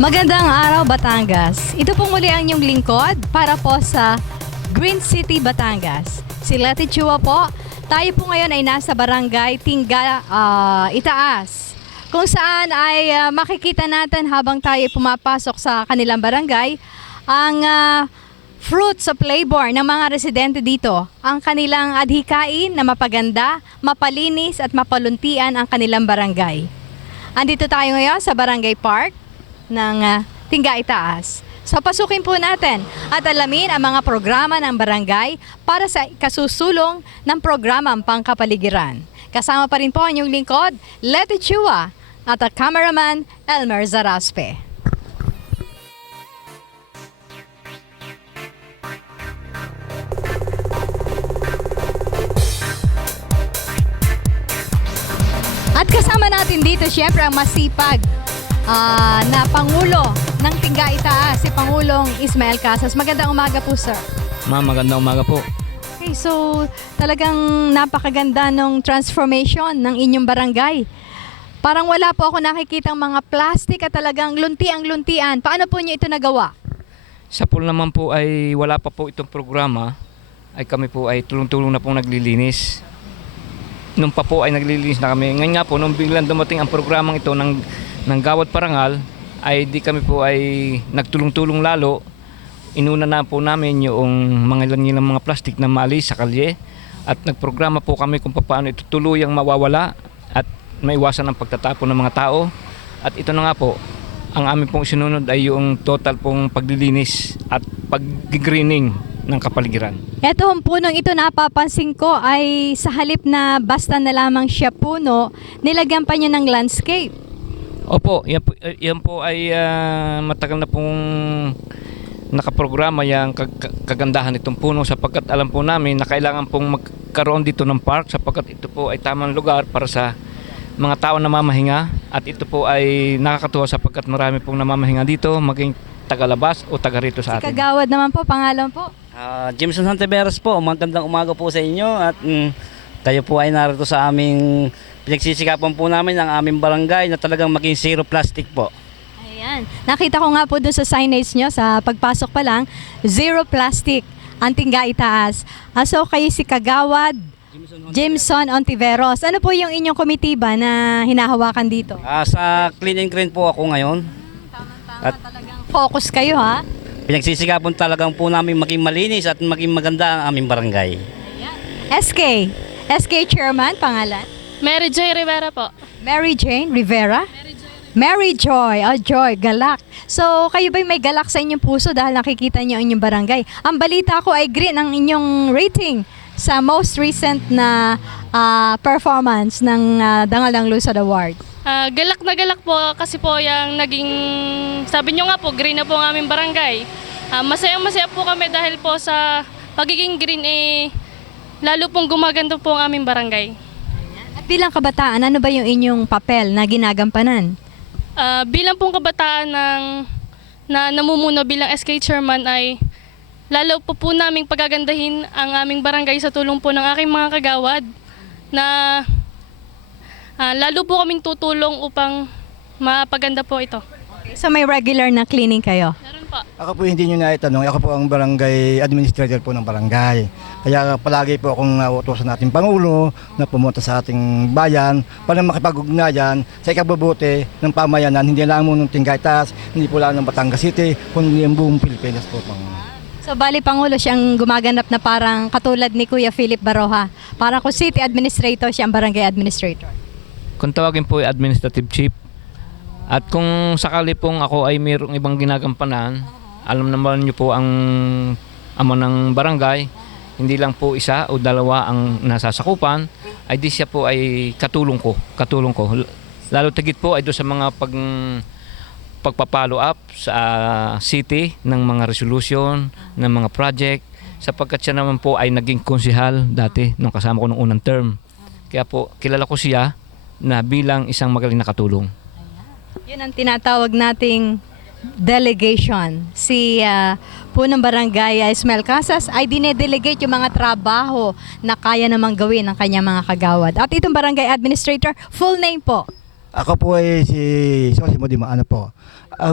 Magandang araw, Batangas. Ito pong muli ang inyong lingkod para po sa Green City, Batangas. Si Letty Chua po. Tayo po ngayon ay nasa barangay Tingga, Itaas, kung saan ay makikita natin habang tayo pumapasok sa kanilang barangay ang fruits of labor ng mga residente dito. Ang kanilang adhikain na mapaganda, mapalinis at mapaluntian ang kanilang barangay. Andito tayo ngayon sa Barangay Park ng Tingga, Itaas. So pasukin po natin at alamin ang mga programa ng barangay para sa kasusulong ng programang pangkapaligiran. Kasama pa rin po ang inyong lingkod, Letty Chua, at ang cameraman, Elmer Zaraspe. At kasama natin dito, syempre, ang masipag na Pangulo ng Tingga, Itaas, si Pangulong Ismael Casas. Magandang umaga po, sir. Ma'am, magandang umaga po. Okay, so talagang napakaganda ng transformation ng inyong barangay. Parang wala po ako nakikitang mga plastic at talagang luntiang-luntian. Paano po niyo ito nagawa? Sa pool naman po ay wala pa po itong programa, ay kami po ay tulong-tulong na pong naglilinis. Nung pa po ay naglilinis na kami. Ngayon nga po, nung biglang dumating ang programang ito ng Gawad Parangal, ay di kami po ay nagtulong-tulong lalo. Inuna na po namin yung mga ilang mga plastic na maalis sa kalye at nagprograma po kami kung paano ito tuluyang mawawala at maiwasan ang pagtatapon ng mga tao. At ito na nga po, ang amin pong sinunod ay yung total pong paglilinis at pag-greening ng kapaligiran. Ito ang punong ito napapansin ko ay sa halip na basta na lamang siya puno, nilagyan pa niyo ng landscape. Opo, yan po ay matagal na pong nakaprograma yung kagandahan itong puno sapagkat alam po namin na kailangan pong magkaroon dito ng park sapagkat ito po ay tamang lugar para sa mga tao na mamahinga at ito po ay nakakatuwa sapagkat marami pong namamahinga dito maging tagalabas o taga rito sa atin. Kagawad naman po, pangalan po? Jameson Santiveros po, magandang umaga po sa inyo at kayo po ay narito sa aming pinagsisikapan po namin ang aming barangay na talagang maging zero plastic po. Ayan. Nakita ko nga po doon sa signage nyo, sa pagpasok pa lang, zero plastic, ang Tingga, Itaas. So kayo si Kagawad Jameson Ontiveros. Ano po yung inyong komitiba na hinahawakan dito? Sa Clean and Green po ako ngayon. At talagang focus kayo, ha? Pinagsisikapan talagang po namin maging malinis at maging maganda ang aming barangay. SK Chairman, pangalan? Mary Joy Rivera po. Mary Jane Rivera? Mary Joy. Oh, Joy, galak. So, kayo ba'y may galak sa inyong puso dahil nakikita niyo ang inyong barangay? Ang balita ko ay green ang inyong rating sa most recent na performance ng Dangal ng Luzon Award. Galak na galak po kasi po yung naging, sabi nyo nga po, green na po ang aming barangay. Masaya-masaya po kami dahil po sa pagiging green lalo pong gumaganda po ang aming barangay. At bilang kabataan, ano ba yung inyong papel na ginagampanan? Bilang pong kabataan na namumuno bilang SK Chairman ay lalo po naming pagagandahin ang aming barangay sa tulong po ng aking mga kagawad na lalo po kaming tutulong upang mapaganda po ito. So may regular na cleaning kayo? Meron po. Ako po hindi nyo na itanong, ako po ang barangay administrator po ng barangay. Kaya palagi po akong utusan natin Pangulo na pumunta sa ating bayan para makipag-ugnayan sa ikabubuti ng pamayanan, hindi lang mo ng Tingga, Itaas, hindi po lang ng Batangas City, kundi ang buong Pilipinas po. So bali Pangulo siyang gumaganap na parang katulad ni Kuya Philip Baroja. Para ko city administrator, siya ang barangay administrator. Kung tawagin po ay administrative chief at kung sakali pong ako ay mayroong ibang ginagampanan, alam naman niyo po ang amo ng barangay, hindi lang po isa o dalawa ang nasasakupan, ay di siya po ay katulong ko. Lalo tigit po ay doon sa mga pagpapalo up sa city ng mga resolution, ng mga project, sapagkat siya naman po ay naging konsehal dati nung kasama ko nung unang term. Kaya po kilala ko siya na bilang isang magaling na katulong. Yun ang tinatawag nating delegation. Si punong barangay Ismael Casas ay dinedelegate yung mga trabaho na kaya namang gawin ng kanyang mga kagawad. At itong barangay administrator, full name po? Ako po ay si Sosimo Dimaano po.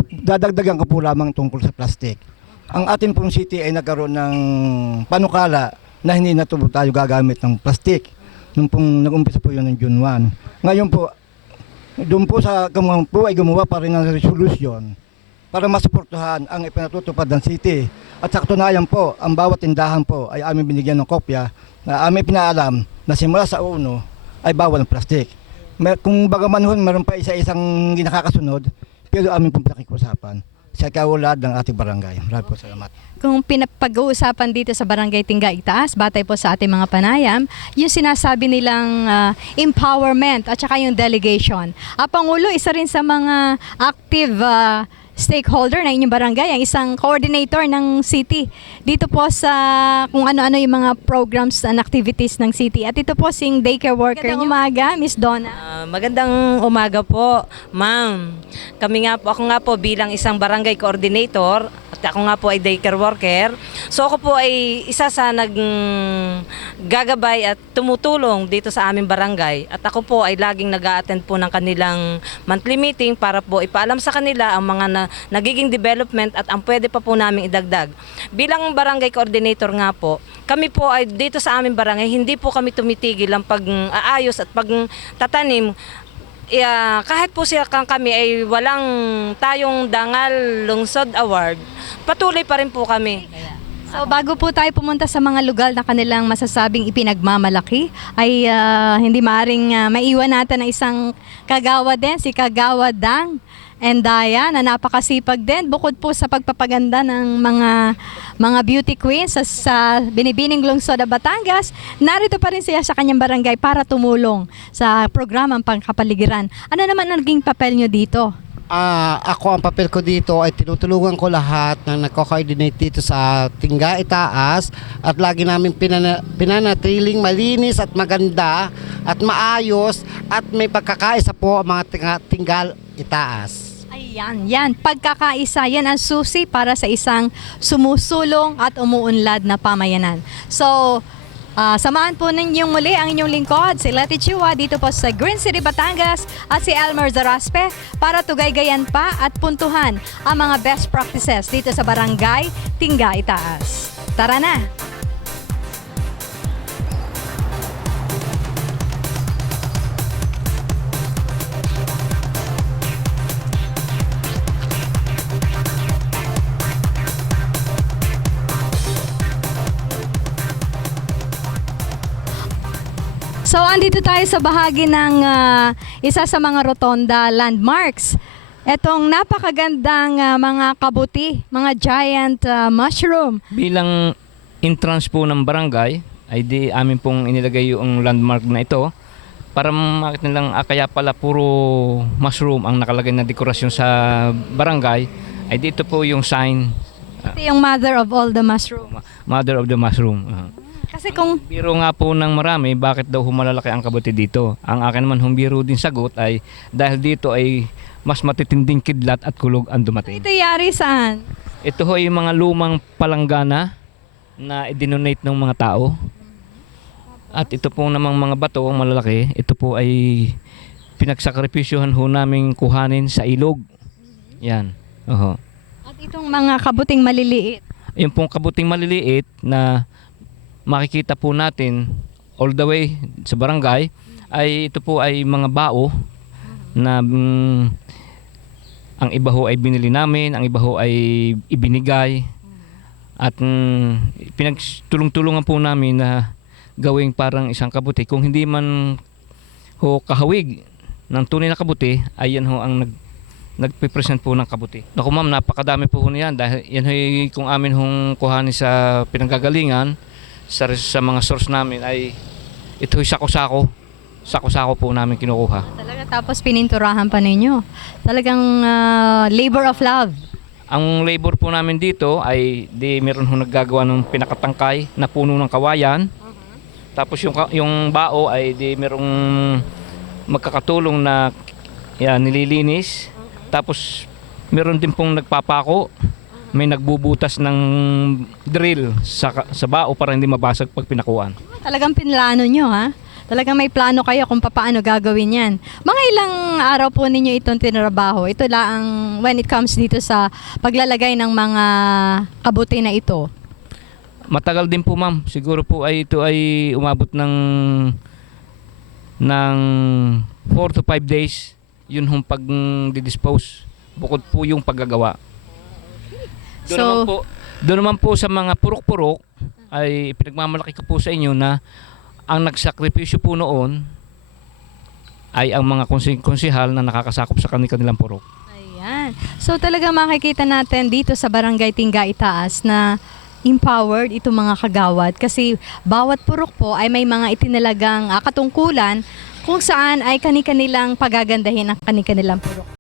Dadagdagan ko po lamang tungkol sa plastic. Ang ating pong city ay nagkaroon ng panukala na hindi na po tayo gagamit ng plastic. Nung pong nag-umpisa po yun ng June 1. Ngayon po, doon po sa Kamuhang po ay gumawa pa rin ng resolusyon para masuportahan ang ipinatutupad ng city. At sa katunayan po, ang bawat tindahan po ay aming binigyan ng kopya na aming pinaalam na simula sa uno ay bawal ng plastic. Kung bagaman hon, meron pa isa-isang hindi nakakasunod, pero aming pong pinakikiusapan sa kaulad ng ating barangay. Maraming po salamat. Kung pinapag-uusapan dito sa Barangay Tingga Itaas, batay po sa ating mga panayam, yung sinasabi nilang empowerment at saka yung delegation. Pangulo, isa rin sa mga active stakeholder na inyong barangay, ang isang coordinator ng city. Dito po sa kung ano-ano yung mga programs and activities ng city. At ito po sing daycare worker. Magandang umaga, Miss Donna. Magandang umaga po, ma'am. Ako nga po bilang isang barangay coordinator at ako nga po ay daycare worker. So ako po ay isa sa naggagabay at tumutulong dito sa aming barangay. At ako po ay laging nag-a-attend po ng kanilang monthly meeting para po ipaalam sa kanila ang mga nagiging development at ang pwede pa po namin idagdag. Bilang barangay coordinator nga po, kami po ay dito sa aming barangay, hindi po kami tumitigil ang pag-aayos at pagtatanim. Kahit po kami ay walang tayong Dangal Lungsod Award, patuloy pa rin po kami. So bago po tayo pumunta sa mga lugar na kanilang masasabing ipinagmamalaki, ay hindi maaring maiwan natin ang isang kagawad din, si Kagawad Dang Endaya, na napakasipag din bukod po sa pagpapaganda ng mga beauty queens sa Binibining Lungsod ng Batangas. Narito pa rin siya sa kanyang barangay para tumulong sa programang pangkapaligiran. Ano naman ang naging papel nyo dito? Ako ang papel ko dito ay tinutulungan ko lahat na nagko-coordinate dito sa Tingga Itaas at lagi namin pinanatiling malinis at maganda at maayos at may pagkakaisa po ang mga Tingga Itaas. Yan. Pagkakaisa, yan ang susi para sa isang sumusulong at umuunlad na pamayanan. So, samahan po ninyong muli ang inyong lingkod, si Letty Chua, dito po sa Green City, Batangas, at si Elmer Zaraspe para tugay-gayan pa at puntuhan ang mga best practices dito sa Barangay Tingga Itaas. Tara na! So, andito tayo sa bahagi ng isa sa mga rotonda landmarks. Etong napakagandang mga kabuti, mga giant mushroom. Bilang entrance po ng barangay, ay di amin pong inilagay yung landmark na ito para makita nilang kaya pala puro mushroom ang nakalagay na dekorasyon sa barangay, ay dito po yung sign, Ito yung mother of all the mushroom. Mother of the Mushroom. Kasi kung Biro nga po ng marami, bakit daw humalalaki ang kabuti dito? Ang akin naman humbiro din sagot ay dahil dito ay mas matitinding kidlat at kulog ang dumating. ito yari saan? Ito ho yung mga lumang palanggana na i-donate ng mga tao. At ito po namang mga bato, ang malalaki, ito po ay pinagsakripisyohan ho namin kuhanin sa ilog. Yan. Oho. At itong mga kabuting maliliit. Yung pong kabuting maliliit na makikita po natin all the way sa barangay, ay ito po ay mga bao na ang iba ho ay binili namin, ang iba ho ay ibinigay at pinagtulong-tulungan po namin na gawing parang isang kabuti. Kung hindi man ho kahawig ng tunay na kabuti, ay yan ho ang nagpipresent po ng kabuti. Naku ma'am, napakadami po ho niyan dahil yan ho kung amin hong kuhanin sa pinanggagalingan sa mga source namin ay ito yung sako-sako po namin kinukuha. Talaga, tapos pininturahan pa ninyo. Talagang labor of love. Ang labor po namin dito ay meron hong naggagawa ng pinakatangkay na puno ng kawayan. Tapos yung bao ay merong magkakatulong na nililinis. Tapos meron din pong nagpapako. May nagbubutas ng drill sa bao para hindi mabasag pag pinakuan. Talagang pinlano nyo, ha? Talagang may plano kayo kung paano gagawin yan. Mga ilang araw po ninyo itong tinrabaho? Ito lang when it comes dito sa paglalagay ng mga kabuti na ito. Matagal din po ma'am. Siguro po ay ito ay umabot ng 4 to 5 days. Yun hong pag-dispose. Bukod po yung paggagawa. Doon naman po sa mga purok-purok ay pinagmamalaki ko po sa inyo na ang nagsakripisyo po noon ay ang mga konsihal na nakakasakop sa kanilang purok. Ayan. So talagang makikita natin dito sa Barangay Tinga Itaas na empowered itong mga kagawad kasi bawat purok po ay may mga itinalagang katungkulan kung saan ay kani-kanilang pagagandahin ang kani-kanilang purok.